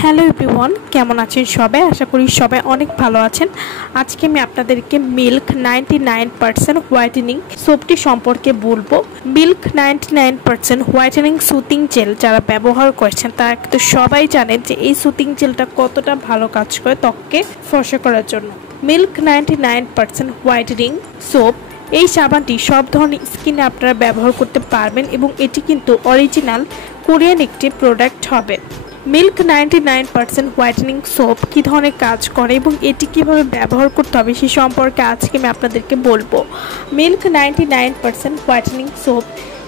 Hello everyone, কেমন আছেন সবাই? আশা করি সবাই অনেক ভালো আছেন। আজকে আমি আপনাদেরকে মিল্ক 99% হোয়াইটেনিং সোপটি সম্পর্কে বলবো। মিল্ক 99% হোয়াইটেনিং সুতিং জেল যারা ব্যবহার করছেন তারা কিন্তু সবাই জানেন যে এই সুতিং জেলটা কতটা ভালো কাজ করে ত্বককে ফর্সা করার জন্য। মিল্ক 99% হোয়াইটেনিং সোপ এই সাবানটি সব ধরনের স্কিনে আপনারা ব্যবহার করতে পারবেন এবং এটি কিন্তু অরিজিনাল কোরিয়ান একটি প্রোডাক্ট হবে। মিল্ক 99% হোয়াইটেনিং সোপ কী ধরনের কাজ করে এবং এটি কীভাবে ব্যবহার করতে হবে সে সম্পর্কে আজকে আমি আপনাদেরকে বলবো। মিল্ক 99% হোয়াইটেনিং সোপ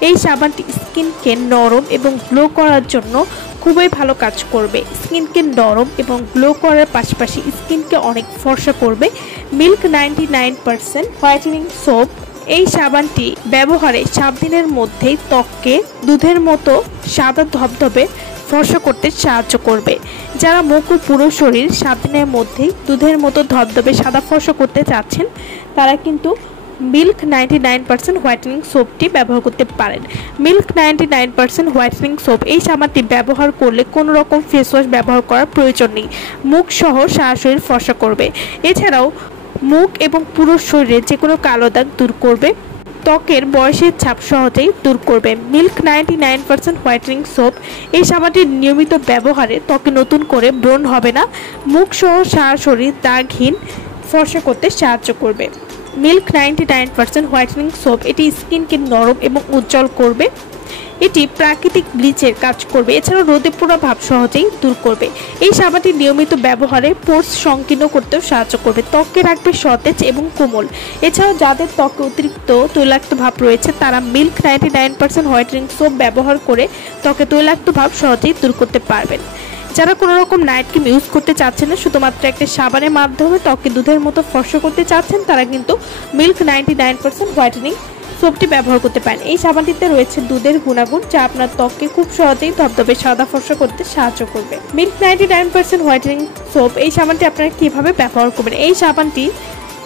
এই সাবানটি স্কিনকে নরম এবং গ্লো করার জন্য খুবই ভালো কাজ করবে। স্কিনকে নরম এবং গ্লো করার পাশাপাশি স্কিনকে অনেক ফর্সা করবে। মিল্ক 99% হোয়াইটেনিং সোপ এই সাবানটি ব্যবহারে 7 দিনের মধ্যেই ত্বককে দুধের মতো সাদা ধবধবে ফর্সা করতে সাহায্য করবে। যারা মুখ ও পুরো শরীর 7 দিনের মধ্যেই দুধের মতো ধবধবে সাদা ফর্সা করতে চাচ্ছেন তারা কিন্তু মিল্ক 99% হোয়াইটেনিং সোপটি ব্যবহার করতে পারেন। মিল্ক 99% হোয়াইটেনিং সোপ এই সাবানটি ব্যবহার করলে কোনো রকম ফেস ওয়াশ ব্যবহার করার প্রয়োজন নেই। মুখ সহ সারা শরীর ফর্সা করবে। এছাড়াও মুখ এবং পুরো শরীরে যে কোনো কালো দাগ দূর করবে। ত্বকের বয়সের ছাপ সহজেই দূর করবে। মিল্ক 99% হোয়াইটেনিং সোপ এই সাবানটির নিয়মিত ব্যবহারে ত্বকে নতুন করে ব্রণ হবে না। মুখ সহ সারা শরীর দাগহীন ফর্সা করতে সাহায্য করবে। মিল্ক 99% হোয়াইটেনিং সোপ এটি স্কিনকে নরম এবং উজ্জ্বল করবে। এটি প্রাকৃতিক ব্লিচের কাজ করবে। এছাড়াও রোদে পোড়া ভাব সহজেই দূর করবে। এই সাবানটি নিয়মিত ব্যবহারে পোর্স সংকীর্ণ করতেও সাহায্য করবে। ত্বককে রাখবে সতেজ এবং কোমল। এছাড়াও যাদের ত্বকে অতিরিক্ত তৈলাক্ত ভাব রয়েছে তারা মিল্ক 99% হোয়াইটেনিং সোপ ব্যবহার করে ত্বকে তৈলাক্ত ভাব সহজেই দূর করতে পারবেন। যারা কোনো রকম নাইট ক্রিম ইউজ করতে চাচ্ছেন না, শুধুমাত্র একটা সাবানের মাধ্যমে ত্বকে দুধের মতো ফর্সা করতে চাচ্ছেন তারা কিন্তু মিল্ক 99% হোয়াইটেনিং সোপটি ব্যবহার করতে পারেন। এই সাবানটিতে রয়েছে দুধের গুণাগুণ যা আপনার ত্বককে খুব সহজেই ধবধবে সাদা ফর্সা করতে সাহায্য করবে। মিল্ক 99% হোয়াইটেনিং সোপ এই সাবানটি আপনারা কীভাবে ব্যবহার করবেন? এই সাবানটি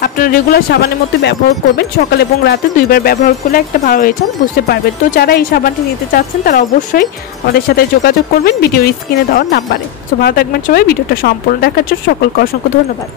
আপনারা রেগুলার সাবানের মতো ব্যবহার করবেন। সকাল এবং রাতে 2 বার ব্যবহার করলে একটা ভালো রেজাল্ট বুঝতে পারবেন। তো যারা এই সাবানটি নিতে চাচ্ছেন তারা অবশ্যই আমাদের সাথে যোগাযোগ করবেন ভিডিওর স্ক্রিনে দেওয়া নাম্বারে। তো ভালো থাকবেন সবাই। ভিডিওটা সম্পূর্ণ দেখার জন্য সকলকে অসংখ্য ধন্যবাদ।